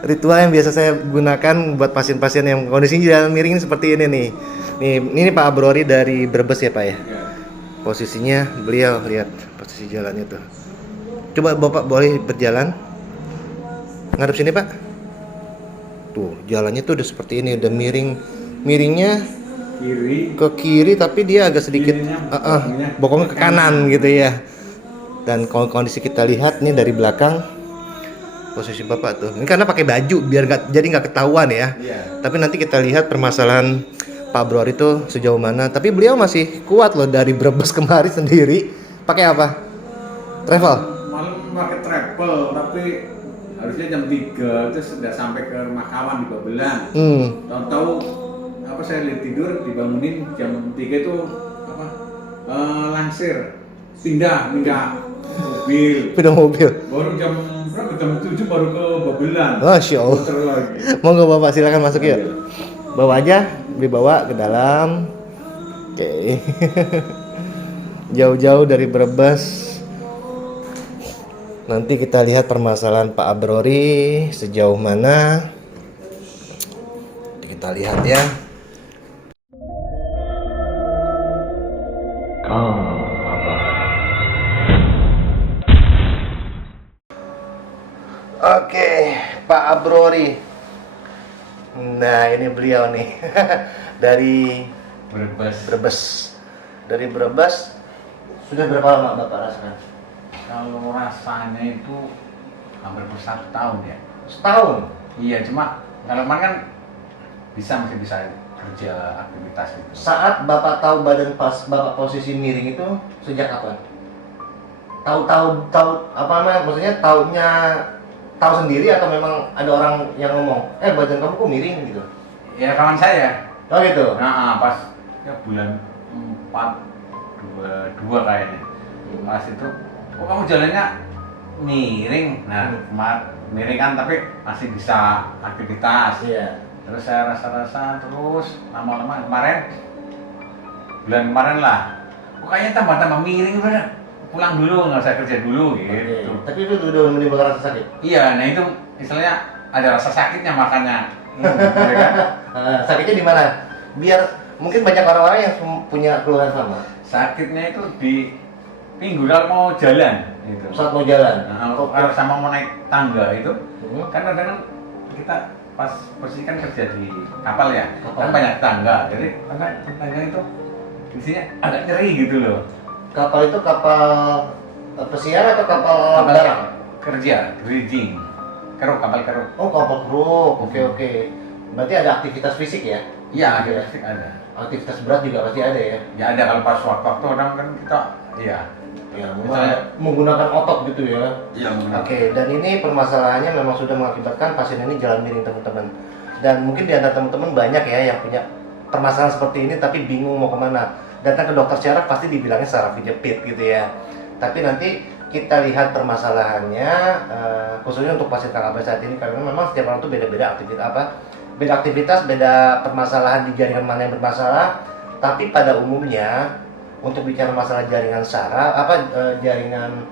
Ritual yang biasa saya gunakan buat pasien-pasien yang kondisinya jalan miring ini seperti ini nih. Nih, ini Pak Abrori dari Brebes ya Pak ya. Ya. Posisinya beliau lihat posisi jalannya tuh. Coba Bapak boleh berjalan. Ngadep sini Pak. Tuh, jalannya tuh udah seperti ini, udah miring. Miringnya Kiri. ke kiri tapi dia agak sedikit bokongnya ke kanan gitu ya. Dan kalau kondisi kita lihat nih dari belakang posisi Bapak tuh. Ini karena pakai baju biar nggak ketahuan ya. Iya. Tapi nanti kita lihat permasalahan Pak Bror itu sejauh mana. Tapi beliau masih kuat loh dari Brebes kemari sendiri. Pakai apa? Travel. Malam pakai travel tapi harusnya jam 3 terus sudah sampai ke rumah kawan di Babelan. Tahu-tahu apa saya lihat tidur dibangunin jam 3 itu apa? Langsir pindah mobil. Pindah mobil. Baru jam berapa? Jam 7 baru ke Babelan. Masya Allah. Muter lagi. Monggo Bapak silakan masuk yuk. Bawa aja, dibawa ke dalam. Oke. Jauh-jauh dari Brebes. Nanti kita lihat permasalahan Pak Abrori sejauh mana. Kita lihat ya. Oke, Pak Abrori. Nah, ini beliau nih dari Brebes. Dari Brebes sudah berapa lama Bapak rasakan? Kalau rasanya itu hampir 1 tahun ya. Setahun. Iya, cuma kalau kemarin kan masih bisa kerja aktivitas itu. Saat Bapak tahu badan pas Bapak posisi miring itu sejak kapan? Tahu apa namanya? Maksudnya tahu sendiri atau memang ada orang yang ngomong, badan kamu kok miring gitu? Ya kawan saya. Oh gitu. Nah, pas ya bulan 4 22 kayaknya. Pas itu, kok kamu jalannya miring? Nah, miring kan tapi masih bisa aktivitas. Iya. Terus saya rasa-rasa terus lama-lama bulan kemarin lah. Kok kayaknya tambah miring udah. Pulang dulu, nggak usah kerja dulu gitu. Tapi itu udah menimbulkan rasa sakit? Iya, nah itu istilahnya ada rasa sakitnya makanya. Ya kan? Sakitnya di mana? Biar mungkin banyak orang-orang yang punya keluhan sama. Sakitnya itu di pinggul kalau mau jalan gitu. Saat mau jalan. Nah, kalau sama mau naik tangga itu kan kadang kita pas posisi kan kerja di kapal ya, kan banyak tangga. Jadi tangga itu isinya agak nyeri gitu loh. Kapal itu kapal pesiar atau kapal darat? Kerja, dredging, kapal keruk. Oh, kapal keruk. Oke. Berarti ada aktivitas fisik ya? Iya, aktivitas fisik ada. Aktivitas berat juga pasti ada ya? Ya ada, kalau pas waktu orang kan kita, iya. Ya, menggunakan otot gitu ya? Iya, menggunakan. Oke, dan ini permasalahannya memang sudah mengakibatkan pasien ini jalan miring teman-teman. Dan mungkin di antara teman-teman banyak ya yang punya permasalahan seperti ini tapi bingung mau kemana. Datang ke dokter syaraf pasti dibilangnya saraf kejepit gitu ya. Tapi nanti kita lihat permasalahannya, khususnya untuk pasien KKB saat ini, karena memang setiap orang itu beda-beda aktivitas, beda permasalahan di jaringan mana yang bermasalah. Tapi pada umumnya untuk bicara masalah jaringan saraf, jaringan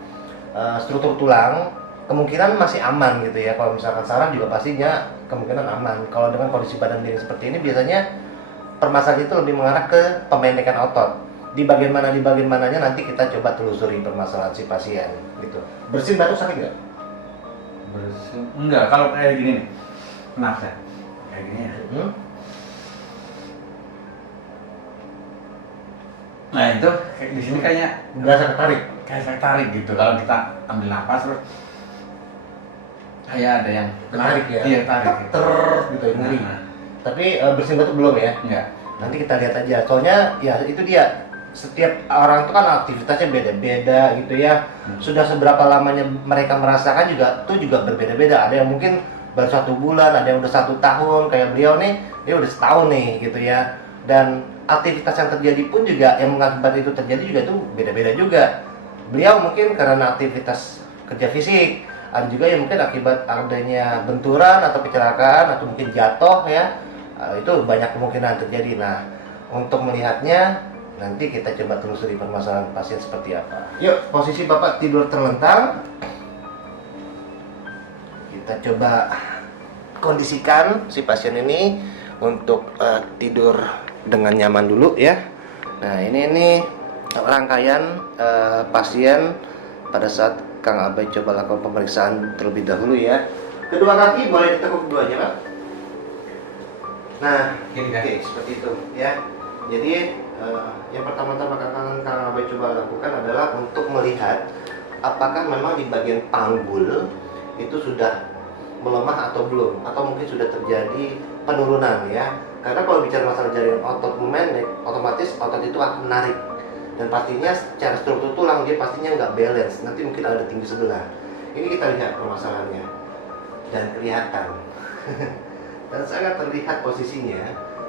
struktur tulang, kemungkinan masih aman gitu ya. Kalau misalkan saraf juga pastinya kemungkinan aman. Kalau dengan kondisi badan miring seperti ini, biasanya permasalahan itu lebih mengarah ke pemendekan otot. Di bagian mananya nanti kita coba telusuri permasalahan si pasien gitu. Bersin batuk sakit nggak? Bersin? Enggak, kalau kayak gini nih. Kenapa saya? Kayak gini ya. Nah itu di sini kayaknya Berasa ketarik. Kayak tertarik gitu. Kalau kita ambil nafas terus kayak ada yang Ketarik ya? Iya, tarik. Gitu ngeri. Tapi bersin batuk belum ya? Enggak. Nanti kita lihat aja. Soalnya ya itu dia. Setiap orang itu kan aktivitasnya beda-beda gitu ya. Sudah seberapa lamanya mereka merasakan juga berbeda-beda. Ada yang mungkin baru 1 bulan, ada yang udah 1 tahun. Kayak beliau nih, dia udah setahun nih gitu ya. Dan aktivitas yang terjadi pun juga yang mengakibat itu terjadi juga itu beda-beda juga. Beliau mungkin karena aktivitas kerja fisik, ada juga yang mungkin akibat adanya benturan atau kecelakaan atau mungkin jatuh ya. Itu banyak kemungkinan terjadi. Nah, untuk melihatnya nanti kita coba telusuri permasalahan pasien seperti apa. Yuk, posisi Bapak tidur terlentang. Kita coba kondisikan si pasien ini untuk tidur dengan nyaman dulu ya. Nah ini rangkaian pasien pada saat Kang Abay coba lakukan pemeriksaan terlebih dahulu ya. Kedua kaki boleh ditekuk keduanya, Pak. Nah, oke, seperti itu ya. Jadi yang pertama-tama Kang Abay coba lakukan adalah untuk melihat apakah memang di bagian panggul itu sudah melemah atau belum, atau mungkin sudah terjadi penurunan ya. Karena kalau bicara masalah jaringan otot memendek, otomatis otot itu akan menarik, dan pastinya secara struktur tulang dia pastinya nggak balance, nanti mungkin ada tinggi sebelah. Ini kita lihat permasalahannya dan kelihatan dan sangat terlihat posisinya.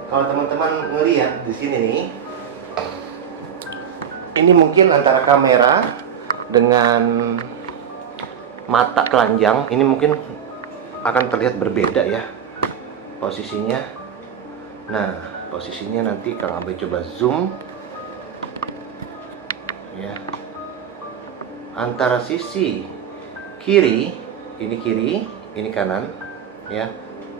Kalau teman-teman ngelihat di sini nih, ini mungkin antara kamera dengan mata telanjang ini mungkin akan terlihat berbeda ya posisinya. Nah, posisinya nanti Kang Abay coba zoom ya. Antara sisi kiri, ini kanan ya.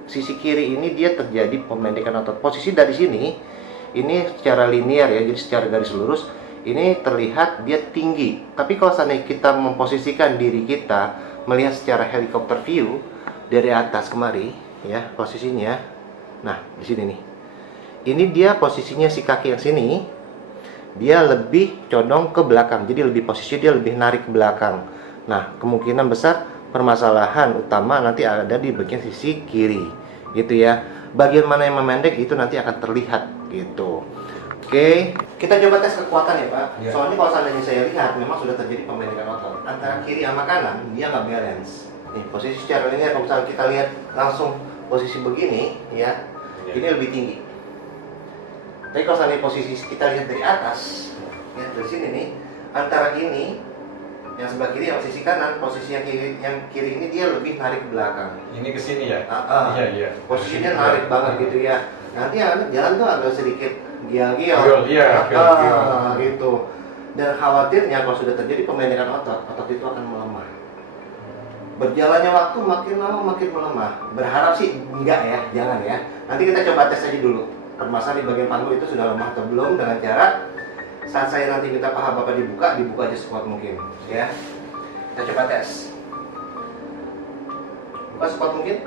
Sisi kiri ini dia terjadi pemendekan otot. Posisi dari sini ini secara linear ya, jadi secara garis lurus ini terlihat dia tinggi. Tapi kalau seandainya kita memposisikan diri kita melihat secara helikopter view dari atas kemari ya posisinya. Nah, di sini nih. Ini dia posisinya si kaki yang sini. Dia lebih condong ke belakang. Jadi lebih posisinya dia lebih narik ke belakang. Nah, kemungkinan besar permasalahan utama nanti ada di bagian sisi kiri. Gitu ya. Bagian mana yang memendek itu nanti akan terlihat gitu. Oke, kita coba tes kekuatan ya Pak. Ya. Soalnya kalau seandainya saya lihat memang sudah terjadi pemendekan otot. Antara kiri sama kanan dia nggak balance. Nih, posisi secara linear kalau misalnya kita lihat langsung posisi begini ya, ini lebih tinggi. Tapi kalau seandainya posisi kita lihat dari atas, ya dari sini nih, antara ini yang sebelah kiri sama sisi kanan, posisi yang kiri ini dia lebih narik ke belakang. Ini ke sini ya? Iya. Posisinya narik banget gitu ya. Nanti jalan tuh agak sedikit gial-gial. Gitu. Dan khawatirnya kalau sudah terjadi pemendekan otot itu akan melemah. Berjalannya waktu makin lama makin melemah. Berharap sih enggak ya, jangan ya. Nanti kita coba tes aja dulu. Permasalahan di bagian panggul itu sudah lemah atau belum, dengan cara saat saya nanti minta paha Bapak dibuka aja sekuat mungkin ya. Kita coba tes. Buka sekuat mungkin.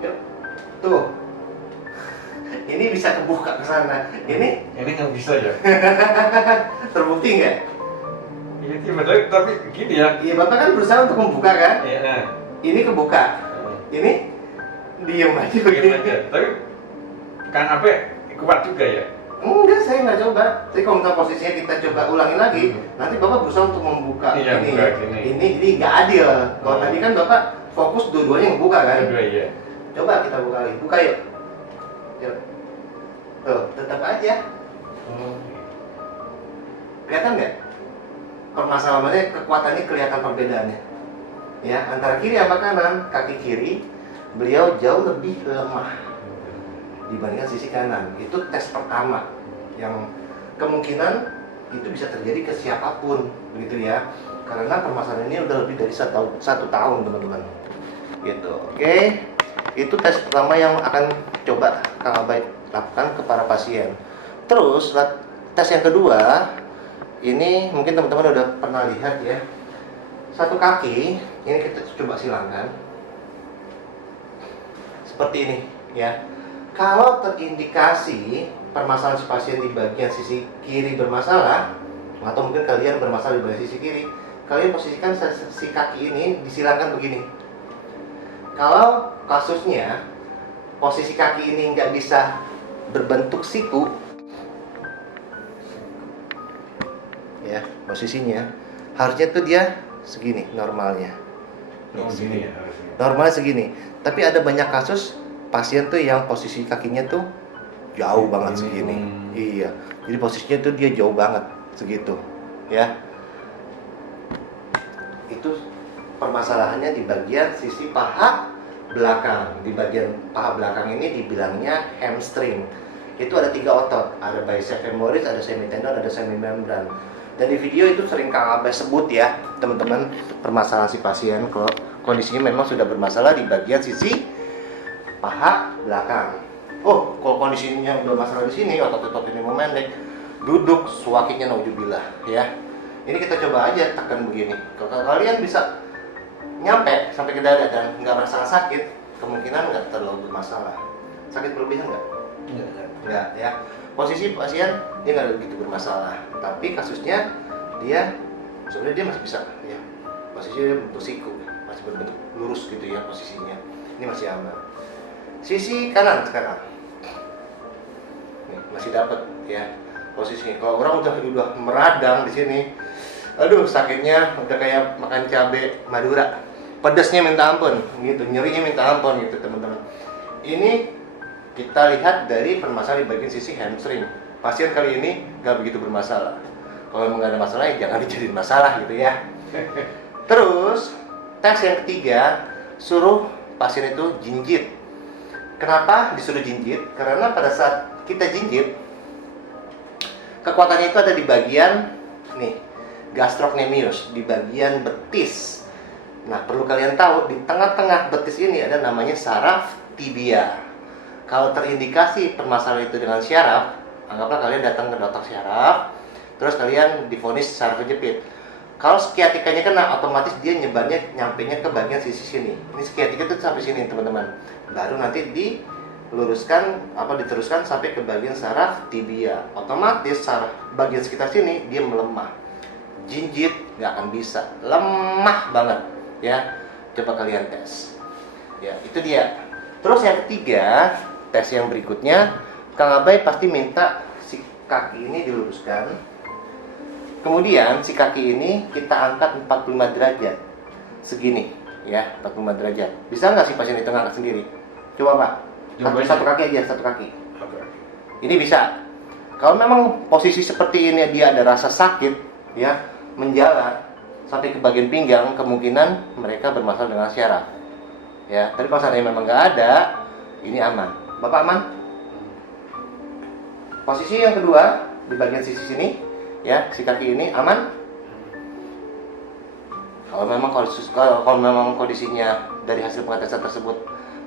Yuk. Tuh. Ini bisa kebuka ke sana. Ini nggak bisa ya? terbukti nggak? Ini betul, tapi gini ya. Iya, Bapak kan berusaha untuk membuka kan? Iya. Ini kebuka. Ini diem aja begini. Tapi Kang Abay kuat juga ya? Enggak, saya nggak coba. Tapi kalau misalnya posisinya kita coba ulangi lagi, nanti Bapak berusaha untuk membuka Iya, ini. buka gini. Ini jadi nggak adil. Kalau tadi kan Bapak fokus dua-duanya ngebuka kan? Juga iya. Coba kita buka lagi. Buka yuk. Yuk. Tuh, tetap aja. Kelihatan nggak? Permasalahannya kekuatannya kelihatan perbedaannya. Ya, antara kiri sama kanan, kaki kiri beliau jauh lebih lemah dibandingkan sisi kanan. Itu tes pertama yang kemungkinan itu bisa terjadi ke siapapun begitu ya, karena permasalahan ini udah lebih dari satu tahun teman-teman gitu. Oke, itu tes pertama yang akan coba Kang Abay lakukan ke para pasien. Terus tes yang kedua ini mungkin teman-teman udah pernah lihat ya, satu kaki ini kita coba silangkan seperti ini ya. Kalau terindikasi permasalahan si pasien di bagian sisi kiri bermasalah, atau mungkin kalian bermasalah di bagian sisi kiri, kalian posisikan si kaki ini disilangkan begini. Kalau kasusnya posisi kaki ini nggak bisa berbentuk siku, ya posisinya harusnya tuh dia segini normalnya. Nih, segini. Ya, harusnya. Normalnya segini. Tapi ada banyak kasus pasien tuh yang posisi kakinya tuh jauh banget segini. Iya. Jadi posisinya tuh dia jauh banget segitu, ya. Itu permasalahannya di bagian sisi paha belakang. Di bagian paha belakang ini dibilangnya hamstring. Itu ada 3 otot, ada bicep femoris, ada semitendon, ada semimembran. Dan di video itu sering Kang Abay sebut ya, teman-teman, permasalahan si pasien kalau kondisinya memang sudah bermasalah di bagian sisi paha belakang. Oh, kalau kondisinya udah masalah di sini, otot-otot ini memendek, duduk, suakinya naujubillah ya. Ini kita coba aja tekan begini. Kalau kalian bisa nyampe sampai ke dada dan nggak merasa sakit, kemungkinan nggak terlalu bermasalah. Sakit berlebihan nggak? Nggak ya. Posisi pasien dia nggak begitu bermasalah, tapi kasusnya dia sebenarnya dia masih bisa ya. Posisinya dia bentuk siku, masih berbentuk lurus gitu ya posisinya. Ini masih aman. Sisi kanan sekarang. Nih, masih dapat ya posisinya. Kalau orang udah meradang di sini, aduh sakitnya udah kayak makan cabai Madura, pedasnya minta ampun gitu, nyerinya minta ampun gitu teman-teman. Ini kita lihat dari permasalahan di bagian sisi hamstring. Pasien kali ini nggak begitu bermasalah. Kalau memang nggak ada masalah ya jangan dijadiin masalah gitu ya. Terus tes yang ketiga, suruh pasien itu jinjit. Kenapa disuruh jinjit? Karena pada saat kita jinjit, kekuatannya itu ada di bagian nih, gastrocnemius, di bagian betis. Nah, perlu kalian tahu di tengah-tengah betis ini ada namanya saraf tibia. Kalau terindikasi permasalahan itu dengan syaraf, anggaplah kalian datang ke dokter syaraf, terus kalian divonis saraf kejepit. Kalau skiatikanya kena, otomatis dia nyebarnya nyampenya ke bagian sisi sini. Ini skiatika itu sampai sini teman-teman. Baru nanti diluruskan diteruskan sampai ke bagian saraf tibia. Otomatis saraf bagian sekitar sini dia melemah. Jinjit nggak akan bisa, lemah banget ya. Coba kalian tes. Ya itu dia. Terus yang ketiga, tes yang berikutnya, Kang Abai pasti minta si kaki ini diluruskan. Kemudian si kaki ini kita angkat 45 derajat. Segini ya, 45 derajat. Bisa nggak si pasien itu ngangkat sendiri? Coba Pak. Satu kaki aja, satu kaki. Ini bisa. Kalau memang posisi seperti ini dia ada rasa sakit ya, menjalar sampai ke bagian pinggang, kemungkinan mereka bermasalah dengan syaraf. Ya, tapi kalau seandainya memang nggak ada, ini aman. Bapak aman? Posisi yang kedua di bagian sisi sini. Ya, si kaki ini aman. Kalau memang kondisinya dari hasil pengetesan tersebut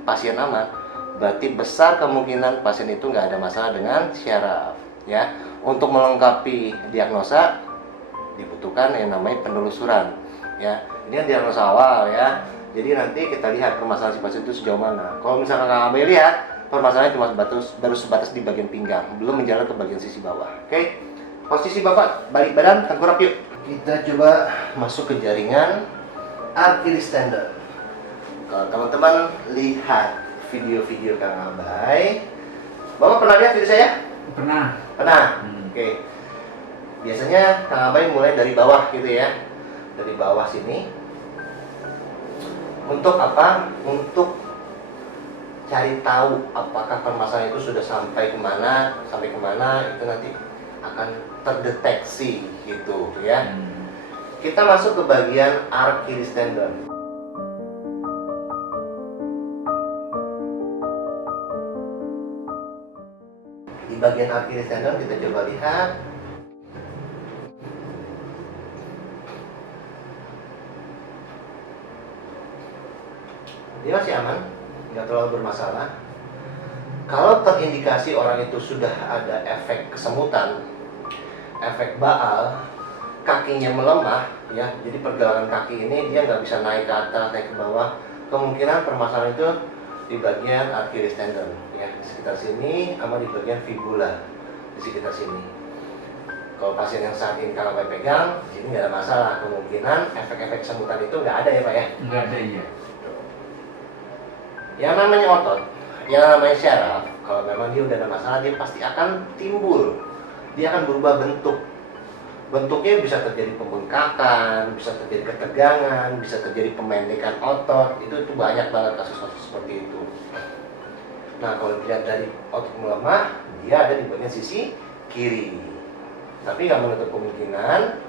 pasien aman, berarti besar kemungkinan pasien itu nggak ada masalah dengan syaraf. Ya, untuk melengkapi diagnosa dibutuhkan yang namanya penelusuran. Ya, ini diagnosa awal ya. Jadi nanti kita lihat permasalahan si pasien itu sejauh mana. Kalau misalkan Kang Abai lihat permasalahannya cuma baru sebatas di bagian pinggang, belum menjalar ke bagian sisi bawah. Oke. Posisi Bapak, balik badan, tengkurap yuk. Kita coba masuk ke jaringan Achilles tendon. Kalau teman-teman lihat video-video Kang Abai, Bapak pernah lihat video saya? Pernah. Pernah? Oke. Biasanya Kang Abai mulai dari bawah gitu ya. Dari bawah sini. Untuk apa? Untuk cari tahu apakah permasalahan itu sudah sampai kemana, itu nanti akan terdeteksi gitu ya. Kita masuk ke bagian Achilles tendon. Di bagian Achilles tendon kita coba lihat. Dia masih aman, nggak terlalu bermasalah. Kalau terindikasi orang itu sudah ada efek kesemutan, efek baal, kakinya melemah, ya, jadi pergelangan kaki ini dia nggak bisa naik ke atas, naik ke bawah, kemungkinan permasalahan itu di bagian Achilles tendon, ya, di sekitar sini, sama di bagian fibula, di sekitar sini. Kalau pasien yang saat ini kalau pegang, di sini nggak ada masalah, kemungkinan efek-efek kesemutan itu nggak ada ya Pak ya? Nggak ada ya. Yang namanya otot, yang namanya syaraf, kalau memang dia udah ada masalah, dia pasti akan timbul. Dia akan berubah bentuk. Bentuknya bisa terjadi pembengkakan, bisa terjadi ketegangan, bisa terjadi pemendekan otot. Itu banyak banget kasus-kasus seperti itu. Nah, kalau dilihat dari otot melemah, dia ada di bagian sisi kiri. Tapi nggak menutup kemungkinan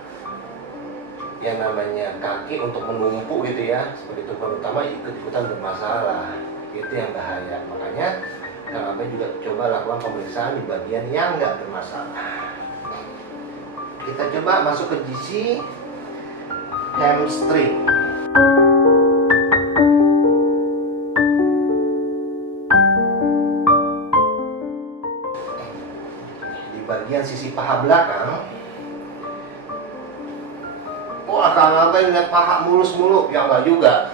yang namanya kaki untuk menumpuk gitu ya, seperti tumpuan utama ikut-ikutan bermasalah. Itu yang bahaya. Makanya Kang Abai juga coba lakukan pemeriksaan di bagian yang nggak bermasalah. Kita coba masuk ke sisi hamstring. paha belakang, wah Kang Abay ngeliat paha mulus mulu, ya enggak juga.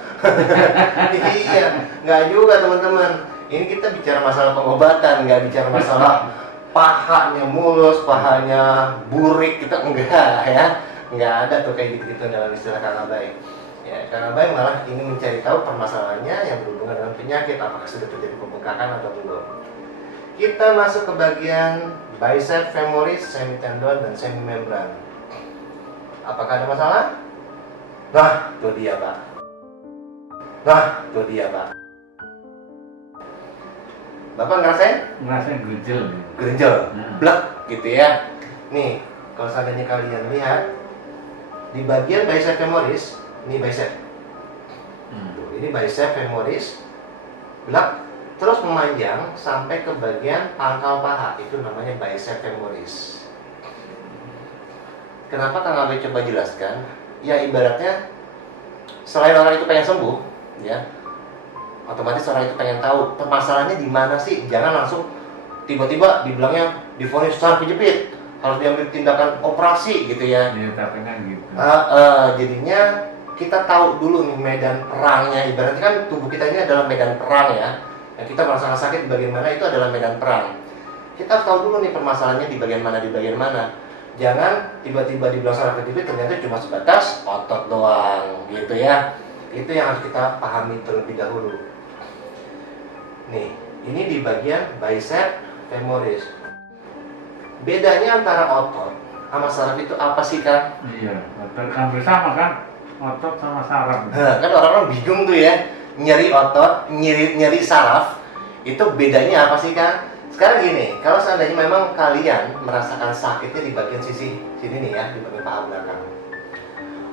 Iya, enggak juga teman-teman. Ini kita bicara masalah pengobatan, nggak bicara masalah pahanya mulus, pahanya burik, kita enggak ya. Nggak ada tuh kayak gitu-gitu dalam istilah Kang Abay. Ya, Kang Abay malah ingin mencari tahu permasalahannya yang berhubungan dengan penyakit, apakah sudah terjadi pembengkakan atau belum. Kita masuk ke bagian bicep femoris, semitendon, dan semimembran. Apakah ada masalah? Nah, itu dia Pak. Bapak ngerasain? Ngerasain gerjel. Gerjel, blek gitu ya. Nih, kalau seandainya kalian lihat di bagian bicep femoris, ini bicep. Tuh, ini bicep femoris, blek, terus memanjang sampai ke bagian pangkal paha, itu namanya bicep femoris. Kenapa Kang Abay coba jelaskan? Ya ibaratnya selain orang itu pengen sembuh, ya, otomatis orang itu pengen tahu permasalahannya di mana sih. Jangan langsung tiba-tiba dibilangnya divonis saraf kejepit, harus diambil tindakan operasi gitu ya. Iya, tapi kan gitu. Jadinya kita tahu dulu nih medan perangnya. Ibaratnya kan tubuh kita ini adalah medan perang ya. Yang kita merasakan sakit di bagian mana itu adalah medan perang. Kita harus tahu dulu nih permasalahannya di bagian mana. Jangan tiba-tiba dibilang saraf kejepit ternyata cuma sebatas otot doang gitu ya. Itu yang harus kita pahami terlebih dahulu. Nih, ini di bagian bicep femoris. Bedanya antara otot sama saraf itu apa sih Kang? Iya, hampir sama kan? Otot sama saraf. Kan orang-orang bingung tuh ya, nyeri otot, nyeri saraf, itu bedanya apa sih Kang? Sekarang gini, kalau seandainya memang kalian merasakan sakitnya di bagian sisi sini nih ya, di bagian paha belakang,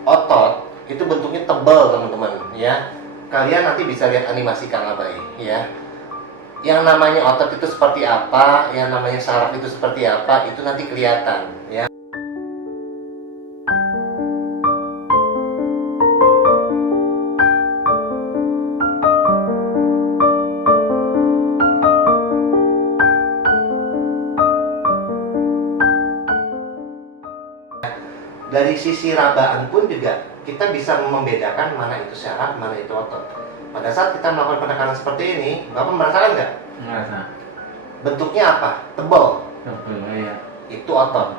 otot itu bentuknya tebal teman-teman ya. Kalian nanti bisa lihat animasi Kang Abay ya. Yang namanya otot itu seperti apa, yang namanya saraf itu seperti apa, itu nanti kelihatan ya. Dari sisi rabaan pun juga kita bisa membedakan mana itu saraf, mana itu otot. Pada saat kita melakukan penekanan seperti ini, Bapak merasakan nggak? Ngerasa. Bentuknya apa? Tebal. Tebel ya. Itu otot.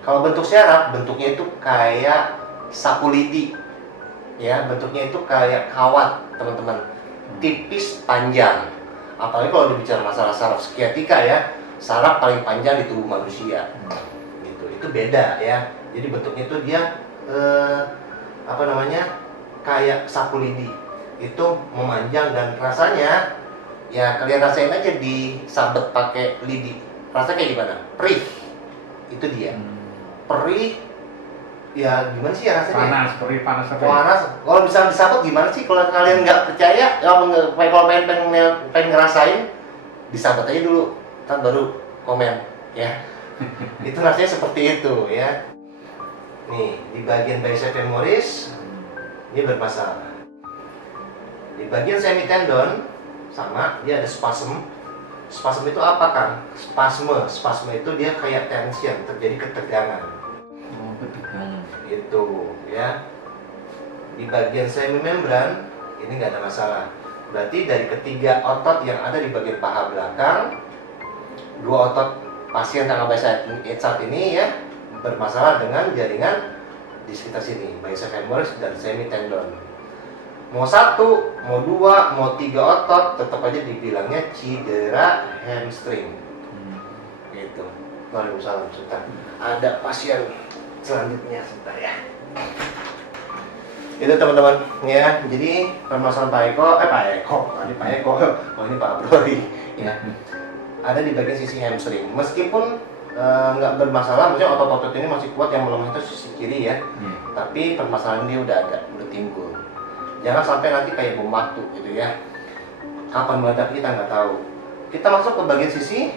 Kalau bentuk saraf, bentuknya itu kayak sapu lidi. Ya, bentuknya itu kayak kawat, teman-teman. Tipis, panjang. Apalagi kalau dibicara masalah saraf skiatika ya, saraf paling panjang di tubuh manusia. Gitu. Itu beda ya. Jadi bentuknya itu dia kayak sapu lidi. Itu memanjang dan rasanya ya kalian rasain aja disabet pakai lidi. Rasanya kayak gimana? Perih. Itu dia. Perih. Ya gimana sih ya rasanya? Panas. Panas. Kalau bisa disabet gimana sih? Kalau kalian nggak percaya, kalau pengen ngerasain, disabet aja dulu, kan baru komen ya. Itu rasanya seperti itu ya. Nih, di bagian bicep femoris ini bermasalah. Di bagian semitendon sama, dia ada spasm. Spasm itu apa kan? Spasme itu dia kayak tension, terjadi ketegangan. Oh, ketegangan. Itu ya. Di bagian semimembran ini nggak ada masalah. Berarti dari ketiga otot yang ada di bagian paha belakang, dua otot pasien Kang Abay saat ini ya bermasalah dengan jaringan di sekitar sini, bicep femoris dan semitendon. Mau satu, mau dua, mau tiga otot, tetap aja dibilangnya cedera hamstring. Gitu. Waalaikumsalam, sebentar. Ada pasien selanjutnya, sebentar ya. Itu teman-teman ya. Jadi permasalahan Pak Eko, ini Pak Brori ya. Ada di bagian sisi hamstring. Meskipun nggak bermasalah, maksudnya otot-otot ini masih kuat, yang melemah itu sisi kiri ya. Tapi permasalahan dia udah timbul. Jangan sampai nanti kayak bom waktu gitu ya. Kapan meledak kita nggak tahu. Kita masuk ke bagian sisi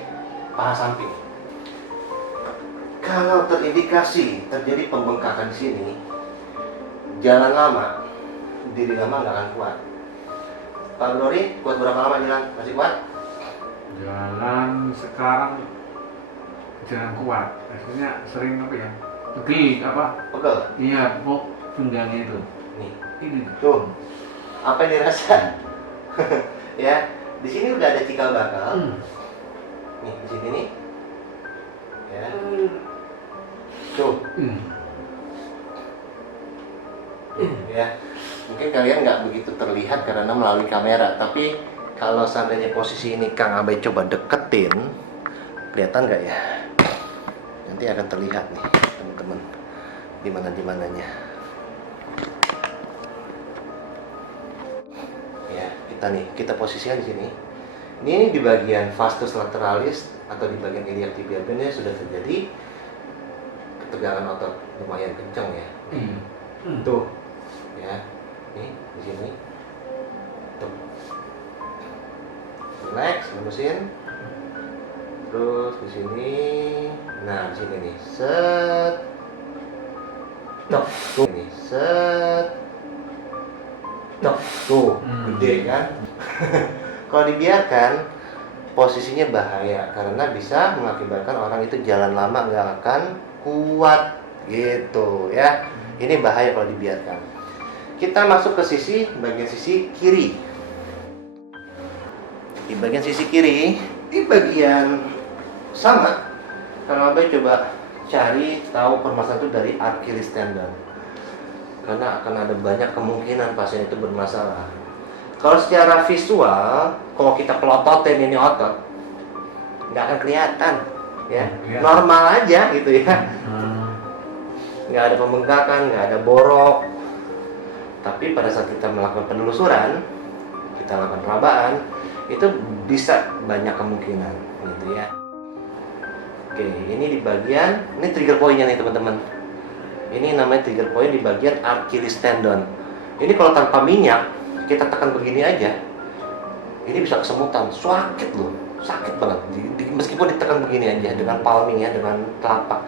paha samping. Kalau terindikasi terjadi pembengkakan di sini, jalan lama, diri lama nggak akan kuat. Pak Brori, kuat berapa lama jalan? Masih kuat? Jalan sekarang jarang kuat. Rasanya sering apa ya? Pegel apa? Pegel. Iya, kok pinggangnya itu. Nih, Ini tuh. Apa yang dirasa? Ya, di sini udah ada cikal bakal. Nih, di sini nih. Ya. Tuh. Ya. Mungkin kalian nggak begitu terlihat karena melalui kamera, tapi kalau seandainya posisi ini Kang Abai coba deketin, kelihatan nggak ya? Nanti akan terlihat nih, teman-teman, di mananya. Ya, kita posisikan di sini. Ini di bagian vastus lateralis atau di bagian iliac tibial bone sudah terjadi ketegangan otot lumayan kencang ya. Tuh, ya, nih di sini. Tuh, relax, lemesin. Terus di sini, nah di sini nih, set. Tuh, ini set. Tuh, gede kan? Kalau dibiarkan, posisinya bahaya karena bisa mengakibatkan orang itu jalan lama nggak akan kuat gitu ya. Ini bahaya kalau dibiarkan. Kita masuk ke bagian sisi kiri. Di bagian sisi kiri, di bagian sama, kalau Abai coba cari tahu permasalahan itu dari Achilles tendon. Karena akan ada banyak kemungkinan pasien itu bermasalah. Kalau secara visual, kalau kita pelototin ini otot, nggak akan kelihatan, ya, normal aja gitu ya. Nggak ada pembengkakan, nggak ada borok. Tapi pada saat kita melakukan penelusuran, kita lakukan perabaan, itu bisa banyak kemungkinan, gitu ya. Oke, ini di bagian, ini trigger point-nya nih teman-teman. Ini namanya trigger point di bagian Achilles tendon. Ini kalau tanpa minyak, kita tekan begini aja, ini bisa kesemutan, sakit loh, sakit banget. Meskipun ditekan begini aja dengan palming ya, dengan telapak,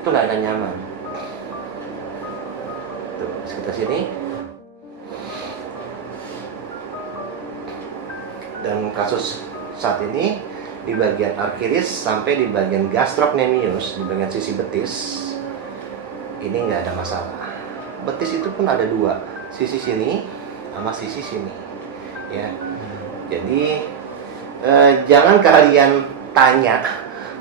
itu nggak akan nyaman. Tuh, sekitar sini. Dan kasus saat ini di bagian Achilles sampai di bagian gastrocnemius, di bagian sisi betis, ini nggak ada masalah. Betis itu pun ada dua, sisi sini sama sisi sini, ya. Jadi jangan kalian tanya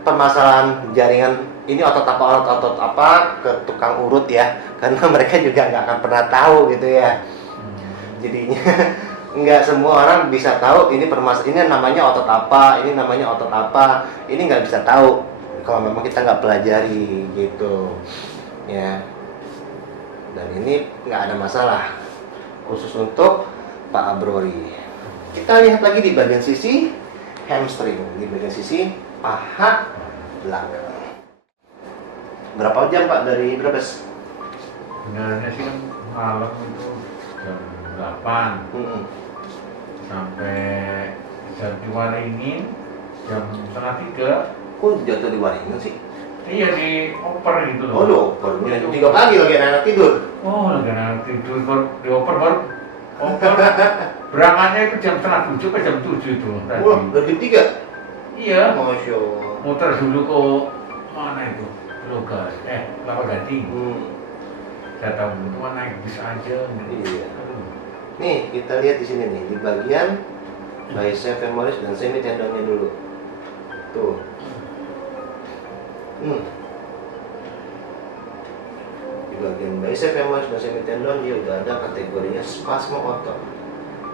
permasalahan jaringan ini otot apa ke tukang urut ya, karena mereka juga nggak akan pernah tahu gitu ya. Jadinya nggak semua orang bisa tahu ini ini namanya otot apa, ini namanya otot apa, ini nggak bisa tahu kalau memang kita nggak pelajari gitu, ya. Dan ini nggak ada masalah. Khusus untuk Pak Abrori. Kita lihat lagi di bagian sisi hamstring, di bagian sisi paha belakang. Berapa jam Pak dari Brebes? Sebenarnya sih kan malam itu jam 8 sampai jam Waringin jam setengah 3. Kok jatuh di Waringin sih? Iya, di oper gitu loh. Oh, di opernya 3 pagi lagi anak tidur. Oh, lagi anak tidur baru di oper berangkatnya itu jam setengah 7 ke jam 7 itu tadi. Wah, dari 3? Iya. Masya Allah. Muter dulu ke mana itu? Logas, Kelapa Gading. Saya tahu itu kan naik bis aja. Iya. Nih, kita lihat di sini nih, di bagian bicep femoris dan semi tendonnya dulu. Tuh. Di bagian bicep femoris dan semi tendon dia udah ada kategorinya spasmo otot.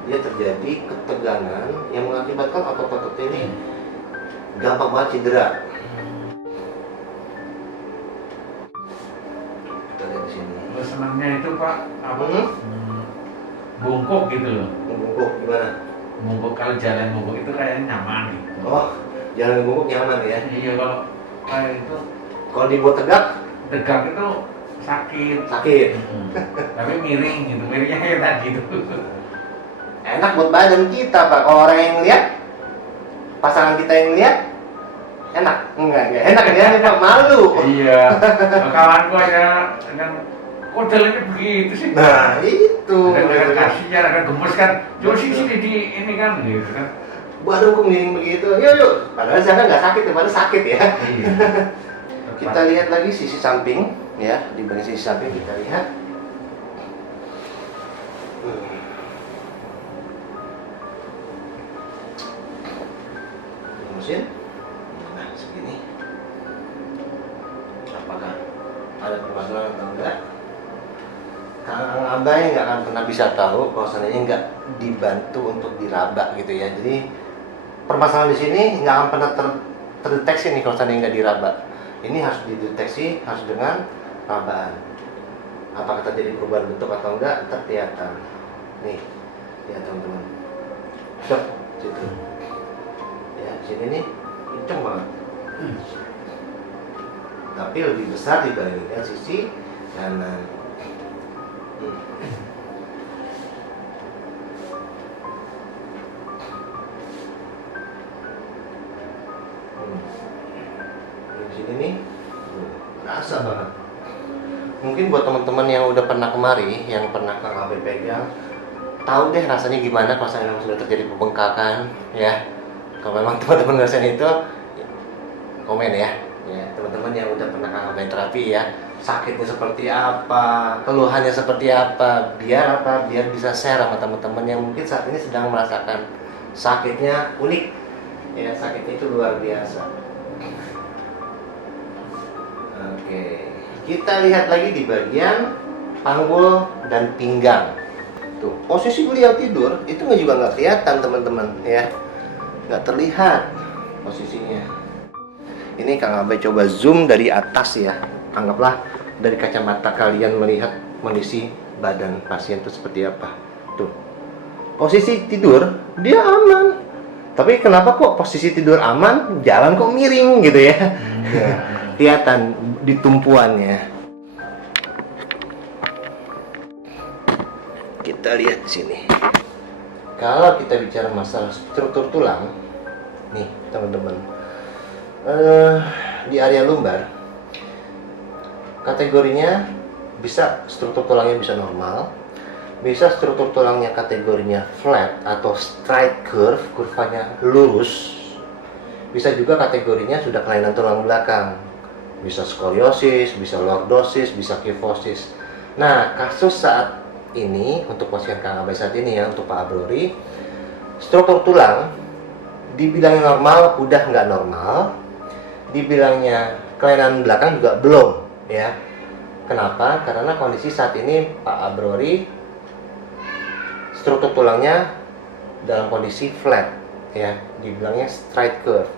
Dia terjadi ketegangan yang mengakibatkan otot-otot ini gampang banget cedera. Kita lihat di sini. Senangnya itu Pak, apa? Bungkuk gitu loh. Bungkuk gimana? Bungkuk, kalau jalan bungkuk itu kayaknya nyaman gitu. Oh, jalan bungkuk nyaman ya? Iya, kalau itu kalau dibuat tegak itu sakit. Tapi miring gitu, miringnya kayak tadi gitu. Enak buat badan kita Pak, kalau orang yang lihat, pasangan kita yang lihat, enak? Enggak enak dia malu. Iya, kawanku aja kan, kok jalannya begitu sih? Nah itu Dengan kasihnya, akan gemes kan, coba sini di ini kan gitu kan. Badanku miring begitu, yuk. Padahal saya nggak sakit, padahal sakit ya. Iya. Kita lihat lagi sisi samping, ya, di bagian sisi samping kita lihat. Mesin, nah segini. Apakah ada permasalahan atau enggak? Kang Abai nggak akan pernah bisa tahu kalau seandainya nggak dibantu untuk diraba gitu ya. Jadi permasalahan di sini nggak akan pernah terdeteksi nih kalau seandainya nggak diraba. Ini harus dideteksi harus dengan rabaan. Apakah terjadi perubahan bentuk atau enggak terkelihatan. Nih, lihat teman-teman. Situ. Ya, sini nih kenceng banget. Tapi lebih besar dibandingkan sisi kanan. Di sini nih, berasa banget. Mungkin buat teman-teman yang udah pernah kemari, yang pernah Kang Abai pegang, tahu deh rasanya gimana kalau memang sudah terjadi pembengkakan, ya. Kalau memang teman-teman ngerasain itu, komen ya. Ya, teman-teman yang udah pernah Kang Abai terapi ya, sakitnya seperti apa, keluhannya seperti apa, biar bisa share sama teman-teman yang mungkin saat ini sedang merasakan sakitnya unik, ya, sakitnya itu luar biasa. Oke, kita lihat lagi di bagian panggul dan pinggang. Tuh, posisi beliau tidur itu juga nggak kelihatan teman-teman, ya, nggak terlihat posisinya. Ini Kang Abai coba zoom dari atas ya. Anggaplah dari kacamata kalian melihat kondisi badan pasien itu seperti apa. Tuh, posisi tidur dia aman. Tapi kenapa kok posisi tidur aman, jalan kok miring gitu ya? Kelihatan di tumpuannya. Kita lihat di sini. Kalau kita bicara masalah struktur tulang, nih teman-teman, di area lumbar, kategorinya bisa struktur tulangnya bisa normal, bisa struktur tulangnya kategorinya flat atau straight curve, kurvanya lurus, bisa juga kategorinya sudah kelainan tulang belakang, bisa skoliosis, bisa lordosis, bisa kyphosis. Nah, kasus saat ini untuk pasien Kang Abai saat ini ya, untuk Pak Abrori, struktur tulang dibilangnya normal udah nggak normal, dibilangnya kelainan belakang juga belum ya. Kenapa? Karena kondisi saat ini Pak Abrori struktur tulangnya dalam kondisi flat ya, dibilangnya straight curve.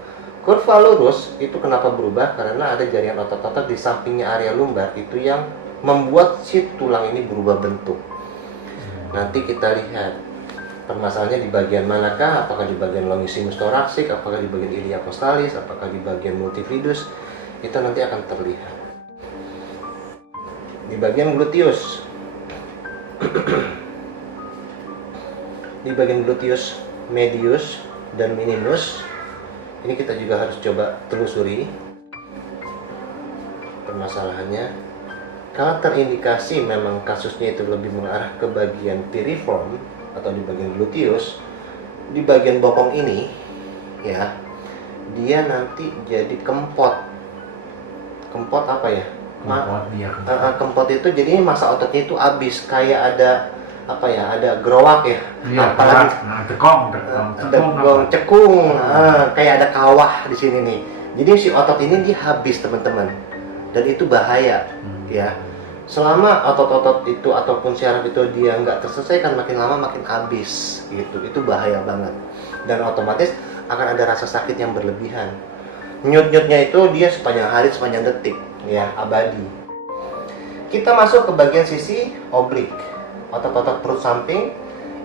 Kurva lurus itu kenapa berubah? Karena ada jaringan otot-otot di sampingnya area lumbar itu yang membuat si tulang ini berubah bentuk. Nanti kita lihat permasalahannya di bagian manakah, apakah di bagian longissimus thoracic, apakah di bagian ilia costalis, apakah di bagian multifidus, itu nanti akan terlihat. Di bagian gluteus, di bagian gluteus medius dan minimus, ini kita juga harus coba telusuri permasalahannya. Kalau terindikasi memang kasusnya itu lebih mengarah ke bagian piriform atau di bagian gluteus, di bagian bokong ini ya, dia nanti jadi kempot. Kempot apa ya? Kempot itu jadinya masa ototnya itu habis, kayak ada apa ya, ada gerowak ya, apalagi cekung, kayak ada kawah di sini nih. Jadi si otot ini dia habis teman-teman, dan itu bahaya ya. Selama otot-otot itu ataupun syaraf itu dia nggak terselesaikan, makin lama makin habis gitu, itu bahaya banget, dan otomatis akan ada rasa sakit yang berlebihan. Nyut-nyutnya itu dia sepanjang hari, sepanjang detik ya, abadi. Kita masuk ke bagian sisi oblik, otot-otot perut samping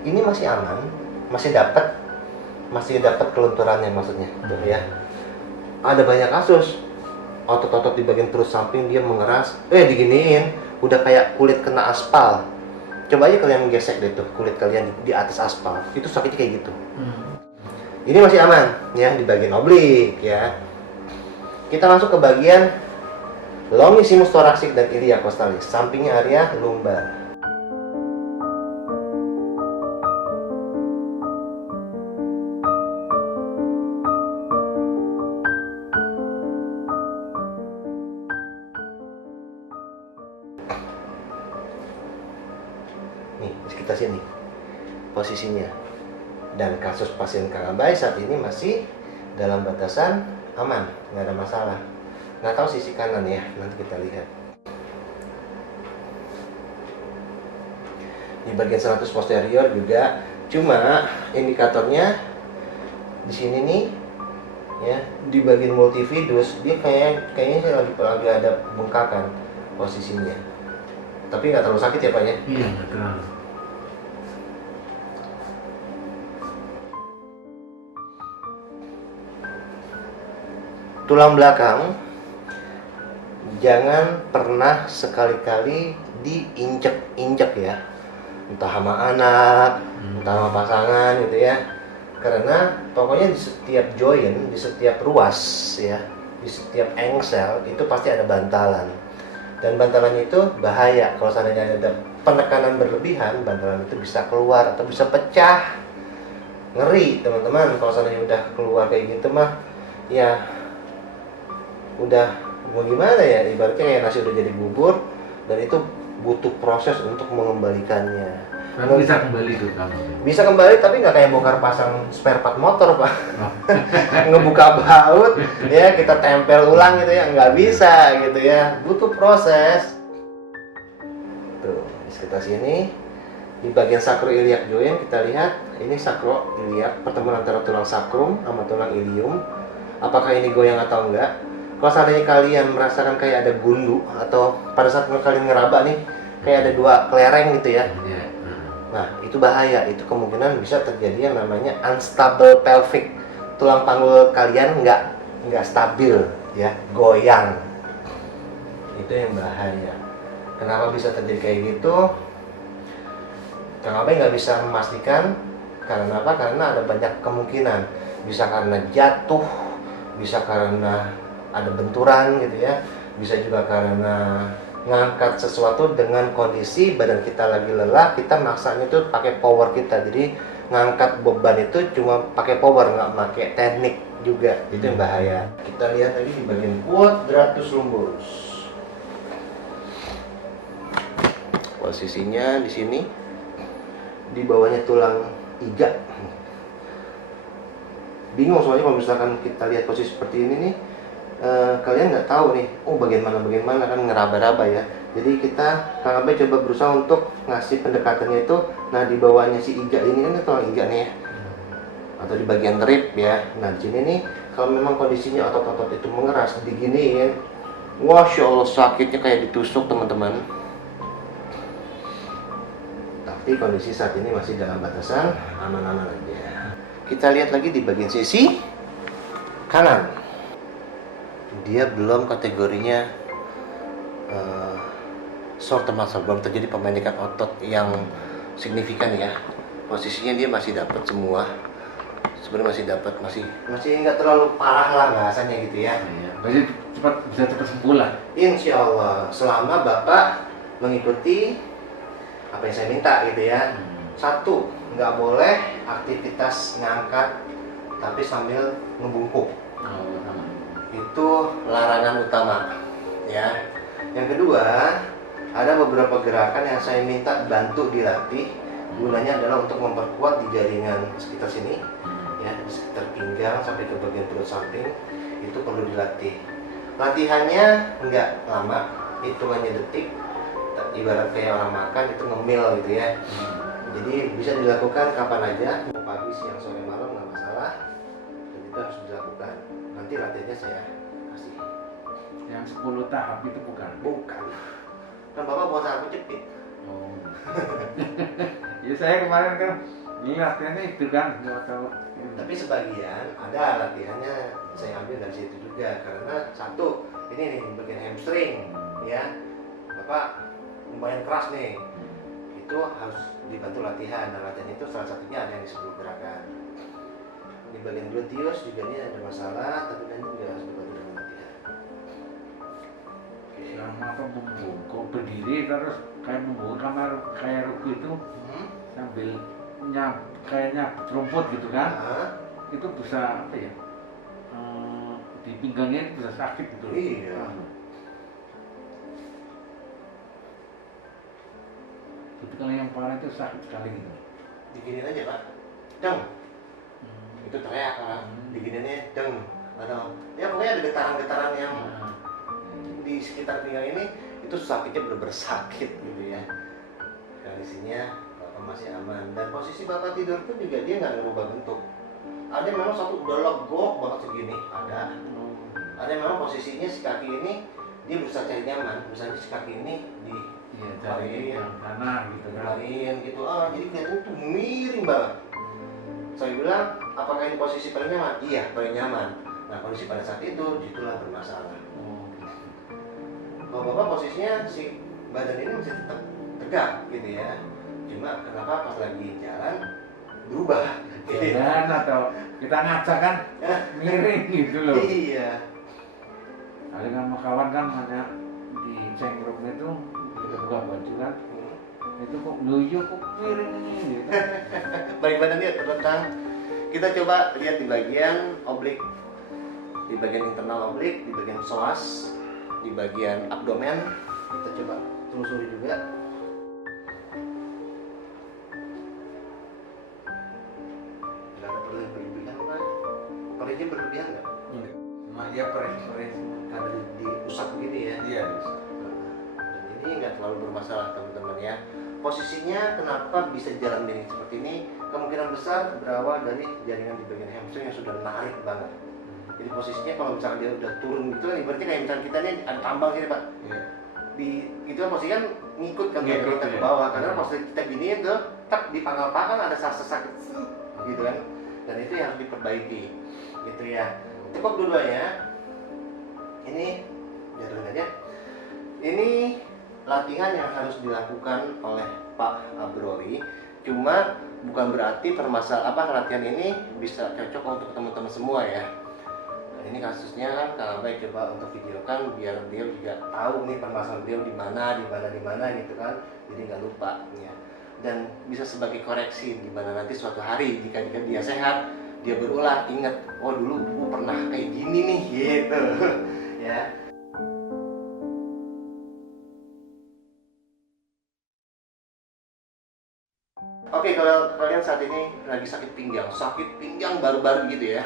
ini masih aman, masih dapat kelunturannya maksudnya tuh ya. Ada banyak kasus otot-otot di bagian perut samping dia mengeras, diginiin udah kayak kulit kena aspal. Coba aja kalian gesek deh tuh kulit kalian di atas aspal, itu sakitnya kayak gitu. Ini masih aman ya di bagian oblik ya. Kita masuk ke bagian longissimus thoracic dan ilia costalis, sampingnya area lumbar. nih di sekitar sini posisinya. Dan kasus pasien Kang Abai saat ini masih dalam batasan aman, nggak ada masalah. Nggak tahu sisi kanan ya, nanti kita lihat. Di bagian 100 posterior juga, cuma indikatornya di sini nih, ya di bagian multifidus dia kayaknya lagi ada bengkakan posisinya. Tapi nggak terlalu sakit ya Pak ya? Iya, nggak terlalu. Tulang belakang jangan pernah sekali-kali diinjek-injek ya, entah sama anak, entah sama pasangan gitu ya. Karena pokoknya di setiap joint, di setiap ruas ya, di setiap engsel itu pasti ada bantalan. Dan bantalannya itu bahaya. Kalau seandainya ada penekanan berlebihan, bantalan itu bisa keluar atau bisa pecah. Ngeri teman-teman kalau seandainya udah keluar kayak gitu mah, ya udah mau gimana ya, ibaratnya kayak nasi udah jadi bubur dan itu butuh proses untuk mengembalikannya. Tapi bisa kembali tuh kamu. Bisa kembali tapi nggak kayak bongkar pasang spare part motor Pak. Ngebuka baut ya kita tempel ulang gitu ya, nggak bisa gitu ya, butuh proses. Tuh di sekitar sini di bagian sacroiliac joint kita lihat ini sacroiliac, pertemuan antara tulang sacrum sama tulang ilium. Apakah ini goyang atau enggak? Kalau seandainya kalian merasakan kayak ada gundu atau pada saat kalian ngeraba nih kayak ada dua kelereng gitu ya, nah itu bahaya. Itu kemungkinan bisa terjadi yang namanya unstable pelvic. Tulang panggul kalian nggak stabil ya, goyang. Itu yang bahaya. Kenapa bisa terjadi kayak gitu? Kang Abai nggak bisa memastikan. Karena apa? Karena ada banyak kemungkinan. Bisa karena jatuh, bisa karena ada benturan gitu ya, bisa juga karena ngangkat sesuatu dengan kondisi badan kita lagi lelah, kita maksanya itu pakai power kita. Jadi ngangkat beban itu cuma pakai power, nggak pakai teknik juga. Itu yang bahaya. Kita lihat lagi di bagian quadratus lumborum. Posisinya di sini, di bawahnya tulang iga. Bingung soalnya kalau misalkan kita lihat posisi seperti ini nih, kalian nggak tahu nih, oh bagian mana kan ngeraba-raba ya. Jadi kita Kang Abai coba berusaha untuk ngasih pendekatannya itu. Nah di bawahnya si iga ini kan tulang iga nih ya, atau di bagian rib ya. Nah di sini nih kalau memang kondisinya otot-otot itu mengeras diginiin, Masya Allah sakitnya kayak ditusuk teman-teman. Tapi kondisi saat ini masih dalam batasan aman-aman aja. Kita lihat lagi di bagian sisi kanan. Dia belum kategorinya short muscle, belum terjadi pemendekan otot yang signifikan ya. Posisinya dia masih dapat semua, sebenarnya masih dapat, masih nggak terlalu parah lah bahasanya gitu ya. Berarti bisa cepat sembuh lah. Insya Allah selama Bapak mengikuti apa yang saya minta gitu ya. Satu, nggak boleh aktivitas ngangkat tapi sambil ngebungkuk. Itu larangan utama ya. Yang kedua, ada beberapa gerakan yang saya minta bantu dilatih. Gunanya adalah untuk memperkuat di jaringan sekitar sini ya, di sekitar pinggang sampai ke bagian perut samping. Itu perlu dilatih. Latihannya nggak lama, hitungannya detik. Ibarat kayak orang makan itu ngemil gitu ya. Jadi bisa dilakukan kapan aja, mau pagi, siang, sore, malam nggak masalah. Dan itu harus dilakukan. Nanti latihannya saya kasih. Yang 10 tahap itu bukan? Bukan. Kan Bapak buat aku jepit. Oh. Ya saya kemarin kan ini latihannya itu kan, nggak tahu. Tapi sebagian ada latihannya saya ambil dari situ juga. Karena satu, ini nih bagian hamstring ya. Bapak lumayan keras nih. Itu harus dibantu latihan. Nah latihan itu salah satunya ada yang di 10 gerakan. Di bagian gluteus juga ini ada masalah, tapi nanti juga harus dibantu dengan latihan. Selama apa membungkuk berdiri terus kayak membungkuk kamar kayak ruku itu sambil kayaknya rumput gitu kan? Itu bisa apa ya? Di pinggangnya itu bisa sakit gitu. Iya. Itu kalau yang parah itu sakit sekali gitu. Diginin aja Pak, deng. Itu teriak kan, digininnya deng. Atau ya pokoknya ada getaran-getaran yang di sekitar pinggang ini itu sakitnya bener-bener sakit gitu ya. Kondisinya Bapak masih aman dan posisi Bapak tidur pun juga dia nggak ngerubah bentuk. Ada yang memang satu udah legok banget segini, ada. Ada yang memang posisinya si kaki ini dia berusaha cari nyaman, misalnya si kaki ini di cari yang kanan gitu kan. kemarin gitu, jadi kelihatan tuh miring banget. Saya bilang, apakah ini posisi paling nyaman? Iya, paling nyaman. Nah, kondisi pada saat itu, itulah bermasalah. Kalau Bapak posisinya si badan ini masih tetap tegak gitu ya. Cuma kenapa pas lagi jalan berubah? Jalan atau kita ngaca kan miring gitu loh. Iya. Kali kan sama kawan kan hanya di cengkroknya itu buka baju kan. Itu kok loyo kok miring ini gitu. Baik badannya terlentang. Kita coba lihat di bagian oblik, di bagian internal oblik, di bagian psoas, di bagian abdomen. Kita coba telusuri juga. Nggak ada berlebihan Pak. Perihnya berlebihan nggak? Mak dia peres Karena diusap begini ya. Iya bisa. Dan ini nggak terlalu bermasalah teman-teman ya. Posisinya kenapa bisa jalan miring seperti ini? Kemungkinan besar berawal dari jaringan di bagian hamstring yang sudah narik banget. Jadi posisinya kalau misalkan dia udah turun gitu kan, ibaratnya kayak misalkan kita ini ada tambang sini Pak. Iya. Di itu kan posisinya kan ngikut kan Ngikut, kita ke iya. bawah. Karena posisi kita giniin tuh, tak di pangkal-pangkal ada sakit sakit gitu kan. Dan itu yang harus diperbaiki, gitu ya. Cukup dua-duanya. Ini jatuhin aja. Ini latihan yang harus dilakukan oleh Pak Abrori. Cuma bukan berarti latihan ini bisa cocok untuk teman-teman semua ya. Nah, ini kasusnya kan Kang Abai coba untuk videokan biar dia juga tahu nih permasalahan beliau di mana gitu kan. Jadi nggak lupa ya. Dan bisa sebagai koreksi di mana nanti suatu hari jika dia sehat, dia berulang ingat, oh dulu gue pernah kayak gini nih gitu. Ya. Oke, kalau kalian saat ini lagi sakit pinggang baru-baru gitu ya.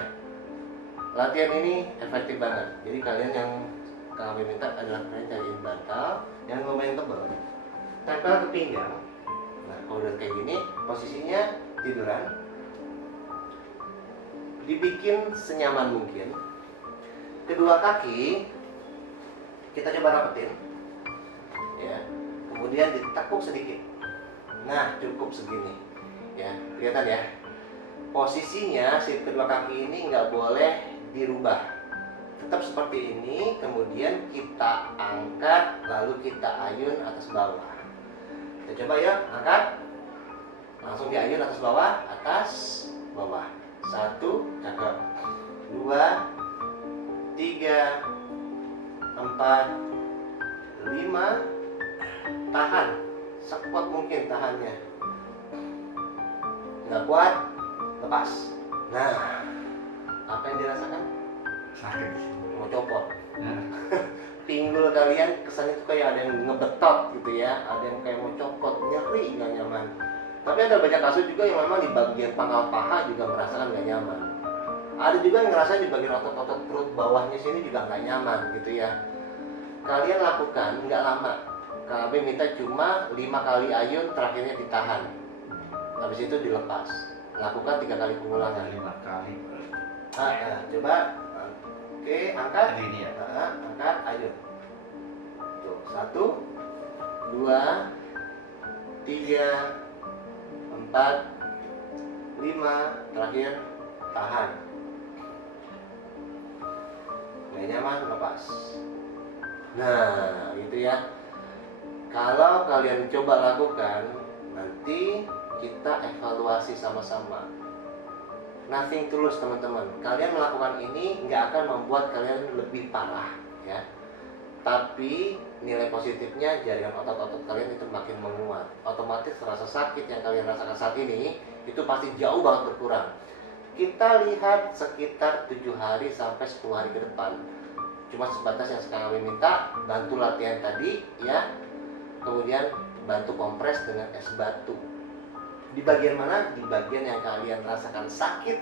Latihan ini efektif banget. Jadi kalian yang kami minta adalah kalian cariin bantal yang lumayan tebal, tempel ke pinggang. Nah, kalau udah kayak gini, posisinya tiduran, dibikin senyaman mungkin. Kedua kaki kita coba rapetin, ya. Kemudian ditekuk sedikit. Nah, cukup segini, ya. Kelihatan ya. Posisinya si kedua kaki ini nggak boleh dirubah. Tetap seperti ini. Kemudian kita angkat, lalu kita ayun atas bawah. Kita coba ya, angkat. Langsung diayun atas bawah, atas bawah. 1, cakep. 2, 3, 4, 5, tahan sekuat mungkin tahannya. Nggak kuat, lepas. Nah, apa yang dirasakan? Sakit sih. Mau copot. Pinggul kalian kesannya tuh kayak ada yang ngebetot gitu ya, ada yang kayak mau copot, nyeri, nggak nyaman. Tapi ada banyak kasus juga yang memang di bagian pangkal paha juga merasakan nggak nyaman. Ada juga yang ngerasa di bagian otot-otot perut bawahnya sini juga nggak nyaman gitu ya. Kalian lakukan nggak lama. KB minta cuma 5 kali ayun, terakhirnya ditahan. Habis itu dilepas. Lakukan 3 kali pengulangan. 5 kali. Coba. Oke, angkat. Ini ya. Angkat, ayun. Tuh, 1, 2, 3, 4, 5, terakhir tahan. Nggak nyaman, lepas. Nah, gitu ya. Kalau kalian coba lakukan, nanti kita evaluasi sama-sama. Nothing tulus teman-teman. Kalian melakukan ini nggak akan membuat kalian lebih parah ya. Tapi nilai positifnya jaringan otot-otot kalian itu makin menguat. Otomatis rasa sakit yang kalian rasakan saat ini itu pasti jauh banget berkurang. Kita lihat sekitar 7 hari sampai 10 hari ke depan. Cuma sebatas yang sekarang kami minta, bantu latihan tadi ya. Kemudian bantu kompres dengan es batu. Di bagian mana? Di bagian yang kalian rasakan sakit.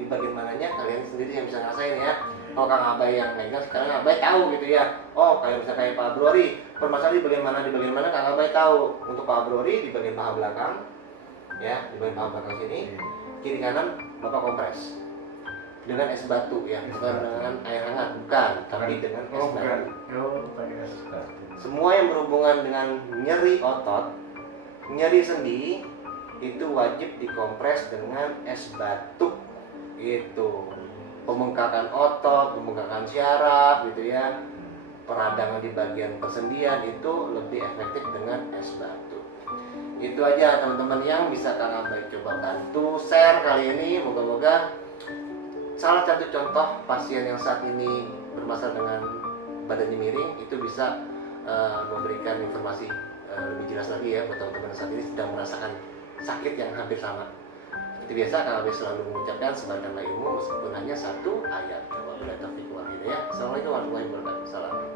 Di bagian mananya kalian sendiri yang bisa ngerasain ya. Oh, Kang Abai yang megang, sekarang Abai tahu gitu ya. Oh, kayak misalnya kayak Pak Brori, permasalahan di bagian mana Kang Abai tahu. Untuk Pak Brori di bagian paha belakang, ya, di bagian paha belakang sini, kiri kanan Bapak kompres dengan es batu ya, bukan dengan air hangat, bukan, tapi dengan es batu. Semua yang berhubungan dengan nyeri otot, nyeri sendi, itu wajib dikompres dengan es batu. Itu pembengkakan otot, pembengkakan syaraf gitu ya, peradangan di bagian persendian itu lebih efektif dengan es batu. Itu aja teman-teman yang bisa Kang Abai coba bantu share kali ini. Moga-moga salah satu contoh pasien yang saat ini bermasalah dengan badannya miring itu bisa memberikan informasi lebih jelas lagi ya buat teman-teman yang saat ini sedang merasakan sakit yang hampir sama. Seperti biasa, Kang Abai selalu mengucapkan sebarkanlah ilmu meskipun hanya satu ayat. Wabillahi taufiq wal hidayah. Assalamualaikum warahmatullahi wabarakatuh. Salam.